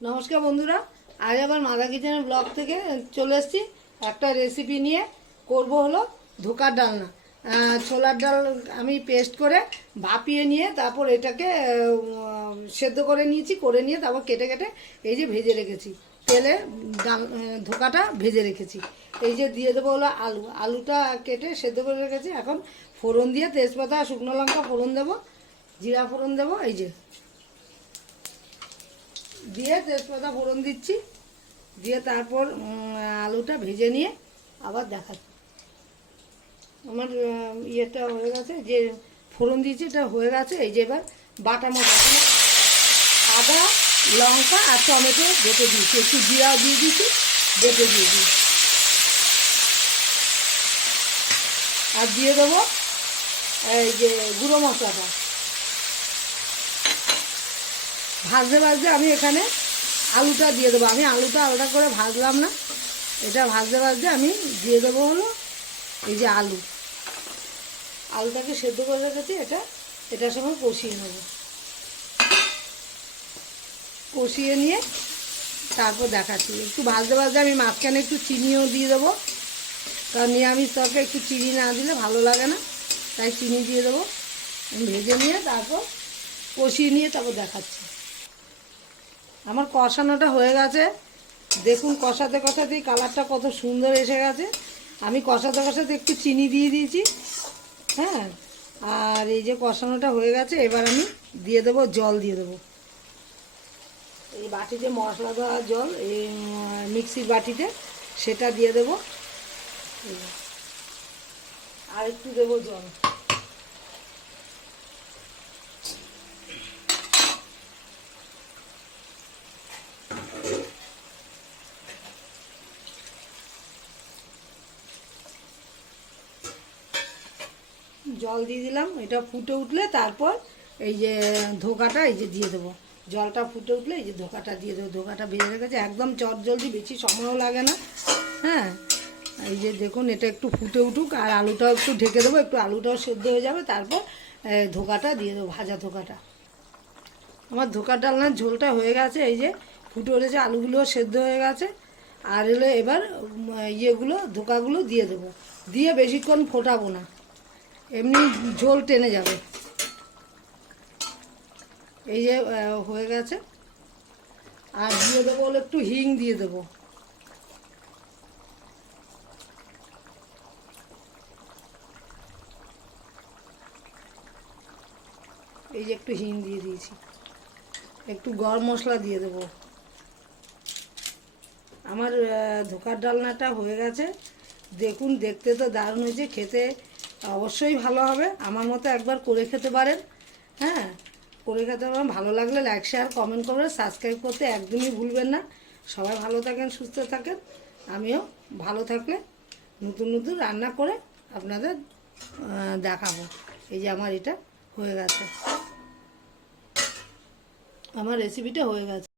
নমস্কার বন্ধুরা, আজ আবার মাদা কিচেনের ব্লগ থেকে চলে এসেছি। একটা রেসিপি নিয়ে করব হলো ধোকার ডালনা। ছোলার ডাল আমি পেস্ট করে ভাপিয়ে নিয়ে তারপর এটাকে সেদ্ধ করে নিয়েছি, করে নিয়ে তারপর কেটে কেটে এই যে ভেজে রেখেছি। তেলে ডাল ধোকাটা ভেজে রেখেছি। এই যে দিয়ে দেবো হলো আলু। আলুটা কেটে সেদ্ধ করে রেখেছি। এখন ফোড়ন দিয়ে তেজপাতা, শুকনো লঙ্কা ফোড়ন দেবো, জিরা ফোড়ন দেবো, এই যে। দিয়ে তেজপাতা ফোড়ন দিচ্ছি। দিয়ে তারপর আলুটা ভেজে নিয়ে আবার দেখাচ্ছি। আমার ইয়েটা হয়ে গেছে, যে ফোড়ন দিয়েছি এটা হয়ে গেছে। এই যে এবার বাটা মশলা। আদা, লঙ্কা আর টমেটো বেটে দিয়েছি। একটু জিরাও দিয়ে দিয়েছি, বেটে দিয়ে দিয়েছি। আর দিয়ে দেবো এই যে গুঁড়ো মশলাটা। ভাজতে ভাজতে আমি এখানে আলুটা দিয়ে দেবো। আমি আলুটা আলাদা করে ভাজলাম না। এটা ভাজতে ভাজতে আমি দিয়ে দেবো হলো এই যে আলু। আলুটাকে সেদ্ধ করে রেখেছি, এটা এটার সঙ্গে কষিয়ে নেব। কষিয়ে নিয়ে তারপর দেখাচ্ছি। একটু ভাজতে ভাজতে আমি মাঝখানে একটু চিনিও দিয়ে দেবো। কারণ নিরামিষ তরকারি একটু চিনি না দিলে ভালো লাগে না, তাই চিনি দিয়ে দেবো। ভেজে নিয়ে তারপর কষিয়ে নিয়ে তারপর দেখাচ্ছি। আমার কষানোটা হয়ে গেছে। দেখুন কষাতে কষাতেই কালারটা কত সুন্দর এসে গেছে। আমি কষাতে কষাতে একটু চিনি দিয়ে দিয়েছি। হ্যাঁ আর এই যে কষানোটা হয়ে গেছে, এবার আমি দিয়ে দেবো, জল দিয়ে দেবো। এই বাটিতে মশলা দেওয়া জল, এই মিক্সির বাটিতে, সেটা দিয়ে দেবো। আর একটু দেবো জল। জল দিয়ে দিলাম, এটা ফুটে উঠলে তারপর এই যে ধোকাটা এই যে দিয়ে দেবো। জলটা ফুটে উঠলে এই যে ধোকাটা দিয়ে দেবো। ধোকাটা ভেজে রেখেছে একদম চট জলদি, বেশি সময়ও লাগে না। হ্যাঁ এই যে দেখুন, এটা একটু ফুটে উঠুক, আর আলুটাও একটু ঢেকে দেবো, একটু আলুটাও সেদ্ধ হয়ে যাবে, তারপর ধোকাটা দিয়ে দেবো, ভাজা ধোকাটা। আমার ধোকা ডালনার ঝোলটা হয়ে গেছে, এই যে ফুটে উঠেছে, আলুগুলোও সেদ্ধ হয়ে গেছে। আর এলো এবার ইয়েগুলো, ধোকাগুলো দিয়ে দেবো। দিয়ে বেশিক্ষণ ফোটাবো না। এমনি ঝোল টেনে যাবে। এই যে হয়ে গেছে। আর দিয়ে দেবো হলো একটু হিং দিয়ে দেবো। এই যে একটু হিং দিয়ে দিয়েছি। একটু গরম মশলা দিয়ে দেবো। আমার ধোকার ডালনাটা হয়ে গেছে। দেখুন, দেখতে তো দারুণ হয়েছে। খেতে অবশ্যই ভালো হবে। আমার মতো একবার করে খেতে পারেন। হ্যাঁ করে খেতে পারেন ভালো লাগলে লাইক শেয়ার কমেন্ট করবেন সাবস্ক্রাইব করতে একদমই ভুলবেন না। সবাই ভালো থাকেন, সুস্থ থাকেন। আমিও ভালো থাকলে নতুন নতুন রান্না করে আপনাদের দেখাবো। এই যে আমার এটা হয়ে গেছে। আমার রেসিপিটা হয়ে গেছে।